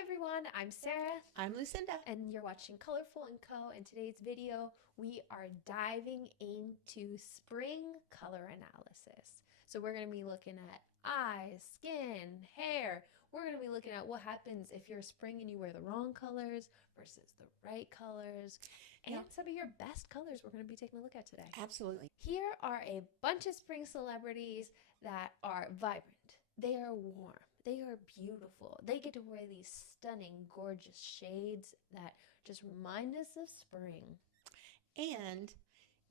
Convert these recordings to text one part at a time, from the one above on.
everyone, I'm Sarah I'm Lucinda. and you're watching Colorful&Co. In today's video, we are diving into spring color analysis. So we're going to be looking at eyes, skin, hair. We're going to be looking at what happens if you're spring and you wear the wrong colors versus the right colors and some of your best colors we're going to be taking a look at today. Absolutely. Here are a bunch of spring celebrities that are vibrant. They are warm. They are beautiful. They get to wear these stunning, gorgeous shades that just remind us of spring. And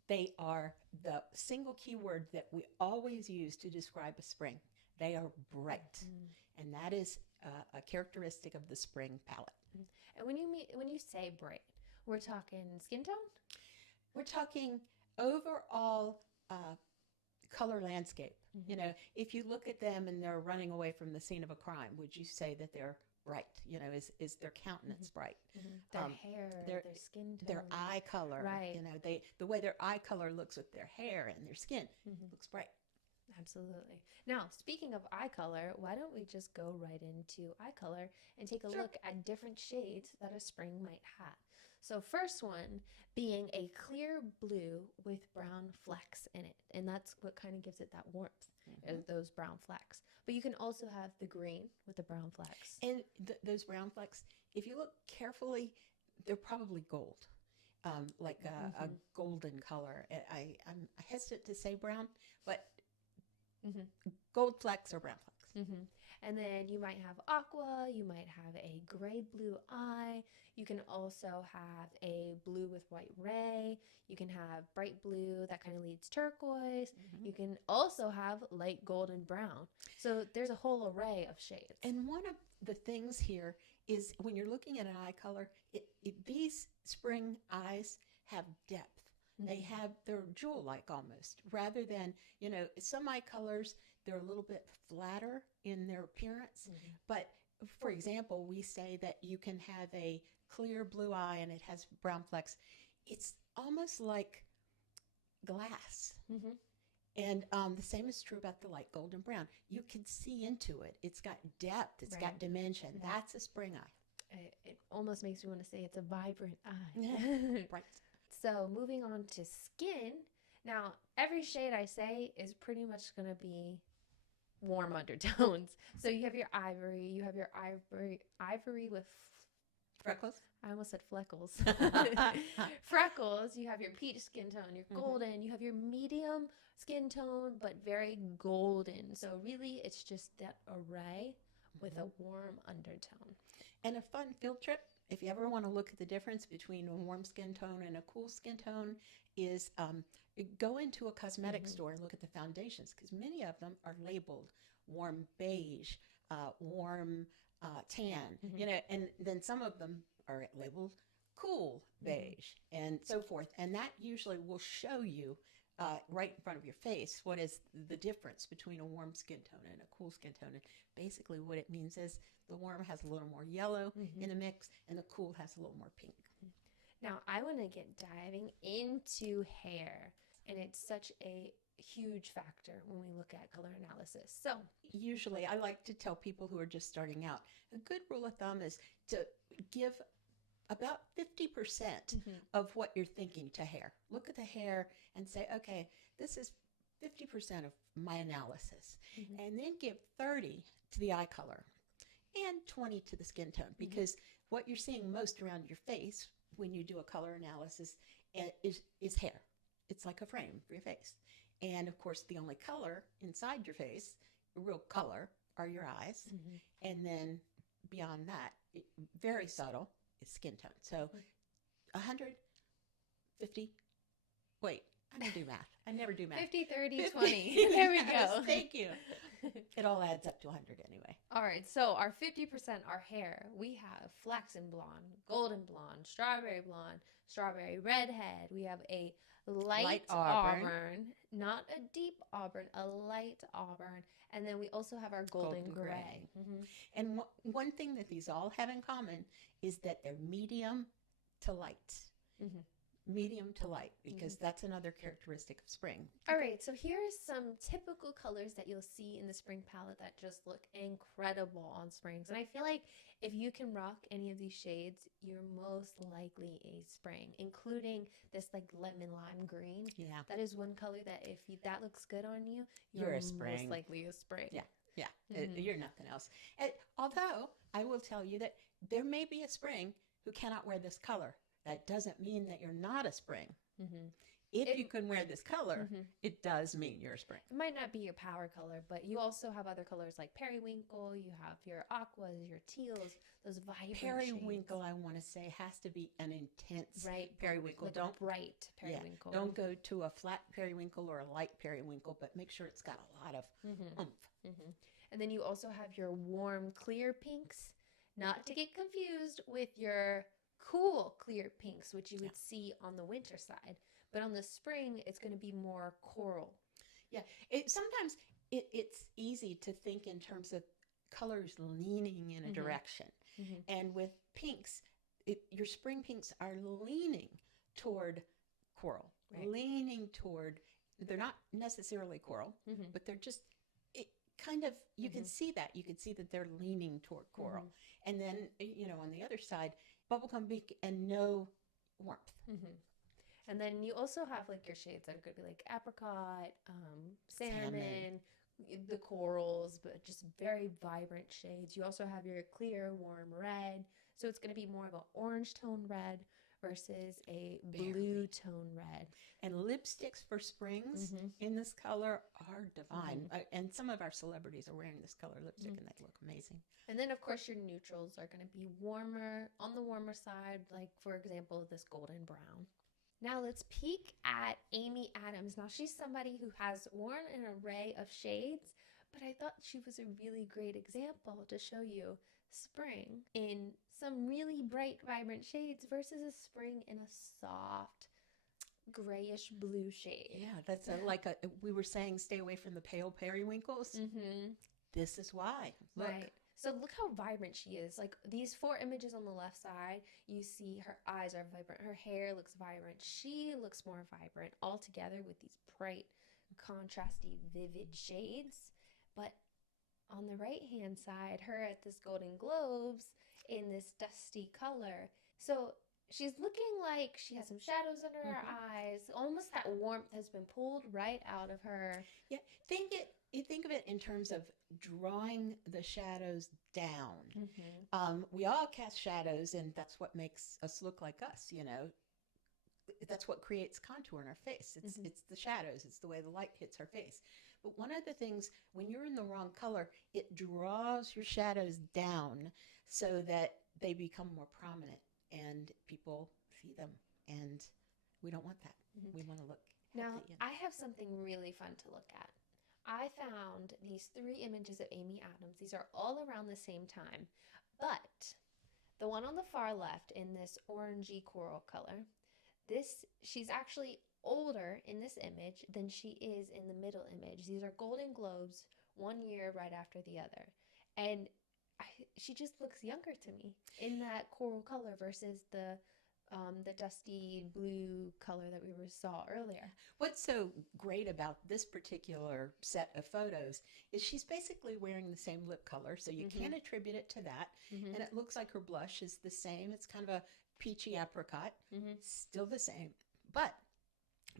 they are the single keyword that we always use to describe a spring. They are bright. And that is a characteristic of the spring palette. And when you say bright, we're talking skin tone? We're talking overall color landscape. You know, if you look at them and they're running away from the scene of a crime, would you say that they're bright? You know, is their countenance bright? Their hair, their skin tone. Their eye color. Right. You know, the way their eye color looks with their hair and their skin looks bright. Absolutely. Now, speaking of eye color, why don't we just go right into eye color and take a look at different shades that a spring might have. So first one being a clear blue with brown flecks in it. And that's what kind of gives it that warmth, those brown flecks. But you can also have the green with the brown flecks. And those brown flecks, if you look carefully, they're probably gold. Like a golden color. I'm hesitant to say brown, but gold flecks or brown flecks. And then you might have aqua, you might have a gray blue eye, you can also have a blue with white ray, you can have bright blue that kind of leads turquoise, you can also have light golden brown. So there's a whole array of shades. And one of the things here is when you're looking at an eye color, these spring eyes have depth. They're jewel-like almost, rather than, you know, some eye colors, they're a little bit flatter in their appearance. But for example, we say that you can have a clear blue eye and it has brown flecks. It's almost like glass. And the same is true about the light golden brown. You can see into it. It's got depth. It's got dimension. That's a spring eye. It almost makes me want to say it's a vibrant eye. Right. So moving on to skin. Now, every shade I say is pretty much going to be warm undertones. So you have your ivory, with Freckles? I almost said fleckles. Freckles, you have your peach skin tone, your golden, you have your medium skin tone, but very golden. So really it's just that array with a warm undertone. And a fun field trip, if you ever want to look at the difference between a warm skin tone and a cool skin tone, is go into a cosmetic store and look at the foundations, because many of them are labeled warm beige, warm tan, you know, and then some of them are labeled cool beige and so forth. And that usually will show you right in front of your face what is the difference between a warm skin tone and a cool skin tone. And basically what it means is the warm has a little more yellow in the mix and the cool has a little more pink. Now I want to get diving into hair, and it's such a huge factor when we look at color analysis. So usually I like to tell people who are just starting out, a good rule of thumb is to give about 50% of what you're thinking to hair. Look at the hair and say, okay, this is 50% of my analysis. And then give 30 to the eye color and 20 to the skin tone, because what you're seeing most around your face when you do a color analysis is hair. It's like a frame for your face. And of course, the only color inside your face, real color, are your eyes. And then beyond that, very subtle, is skin tone. So 150, wait, I don't do math. I never do math. 50, 30, 20. There we go. Thank you. It all adds up to 100 anyway. All right, so our 50% are hair. We have flaxen blonde, golden blonde, strawberry redhead. We have a light auburn, not a deep auburn, a light auburn. And then we also have our golden gray. And one thing that these all have in common is that they're medium to light. medium to light, because that's another characteristic of spring. All right, so here are some typical colors that you'll see in the spring palette that just look incredible on springs. And I feel like if you can rock any of these shades, you're most likely a spring, including this like lemon lime green. Yeah. That is one color that if that looks good on you, You're a spring. most likely a spring. Yeah. Yeah. You're nothing else. And although I will tell you that there may be a spring who cannot wear this color. That doesn't mean that you're not a spring. If you can wear this color, it does mean you're a spring. It might not be your power color, but you also have other colors like periwinkle. You have your aquas, your teals, those vibrant Periwinkle, shades. I want to say, has to be an intense Right. periwinkle. Like Don't a bright periwinkle. Don't go to a flat periwinkle or a light periwinkle, but make sure it's got a lot of oomph. And then you also have your warm clear pinks, not to get confused with your cool clear pinks, which you would see on the winter side. But on the spring, it's going to be more coral. Yeah. Sometimes it's easy to think in terms of colors leaning in a direction. And with pinks, your spring pinks are leaning toward coral, leaning toward, they're not necessarily coral, but they're just kind of, you can see that. You can see that they're leaning toward coral. And then, on the other side, bubblegum pink and no warmth. And then you also have like your shades that could be like apricot, salmon, the corals, but just very vibrant shades. You also have your clear, warm red. So it's going to be more of an orange tone red versus a blue tone red. And lipsticks for springs in this color are divine. And some of our celebrities are wearing this color lipstick and they look amazing. And then, of course, your neutrals are going to be warmer, on the warmer side, like, for example, this golden brown. Now let's peek at Amy Adams. Now she's somebody who has worn an array of shades, but I thought she was a really great example to show you spring in some really bright, vibrant shades versus a spring in a soft, grayish blue shade. Yeah, that's we were saying, stay away from the pale periwinkles. This is why. Look. Right. So look how vibrant she is. Like these 4 images on the left side, you see her eyes are vibrant. Her hair looks vibrant. She looks more vibrant all together with these bright, contrasty, vivid shades. But on the right-hand side, her at this Golden Globes in this dusty color. So she's looking like she has some shadows under her eyes. Almost that warmth has been pulled right out of her. Yeah, you think of it in terms of drawing the shadows down. We all cast shadows, and that's what makes us look like us, That's what creates contour in our face. It's the shadows. It's the way the light hits our face. But one of the things, when you're in the wrong color, it draws your shadows down so that they become more prominent and people see them. And we don't want that. We want to look Now, I have something really fun to look at. I found these 3 images of Amy Adams. These are all around the same time. But the one on the far left in this orangey coral color, she's actually older in this image than she is in the middle image. These are Golden Globes, 1 year right after the other. And she just looks younger to me in that coral color versus the dusty blue color that we saw earlier. What's so great about this particular set of photos is she's basically wearing the same lip color, so you can't attribute it to that. And it looks like her blush is the same. It's kind of a peachy apricot, still the same. But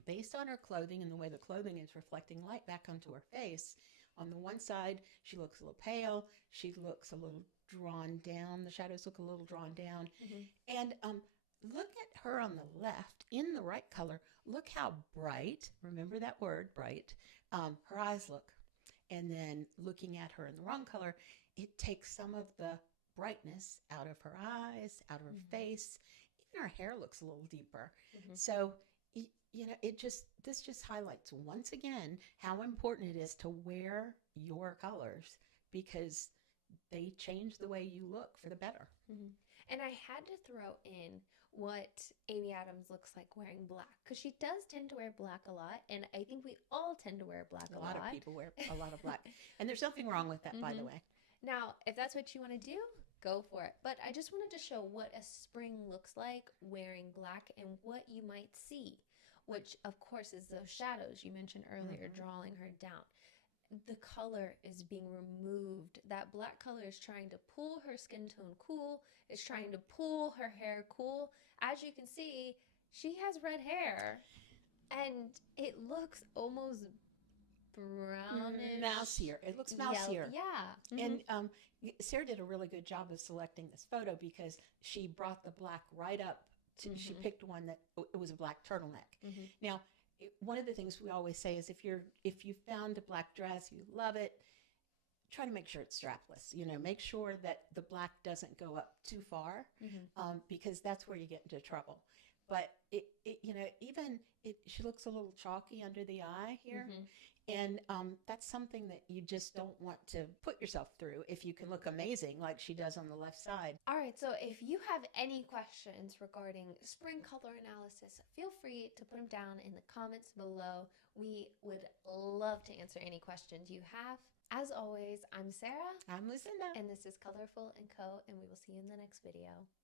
based on her clothing and the way the clothing is reflecting light back onto her face, on the one side, she looks a little pale. She looks a little drawn down. The shadows look a little drawn down. And look at her on the left in the right color. Look how bright, remember that word, bright, her eyes look. And then looking at her in the wrong color, it takes some of the brightness out of her eyes, out of her face. Even her hair looks a little deeper. So, this just highlights once again how important it is to wear your colors, because they change the way you look for the better. And I had to throw in what Amy Adams looks like wearing black, because she does tend to wear black a lot, and I think we all tend to wear black a lot. A lot of people wear a lot of black. And there's nothing wrong with that, by the way. Now, if that's what you want to do, Go for it. But I just wanted to show what a spring looks like wearing black and what you might see, which of course is those shadows you mentioned earlier, drawing her down. The color is being removed. That black color is trying to pull her skin tone cool. It's trying to pull her hair cool. As you can see, she has red hair and it looks almost brownish. Mousier. It looks mousier. Yeah. And Sarah did a really good job of selecting this photo because she brought the black right up to, she picked one that it was a black turtleneck. Now, one of the things we always say is if you found a black dress, you love it, try to make sure it's strapless. You know, make sure that the black doesn't go up too far, because that's where you get into trouble. But she looks a little chalky under the eye here. And that's something that you just don't want to put yourself through if you can look amazing like she does on the left side. All right, so if you have any questions regarding spring color analysis, feel free to put them down in the comments below. We would love to answer any questions you have. As always, I'm Sarah. I'm Lucinda. And this is Colorful&Co, and we will see you in the next video.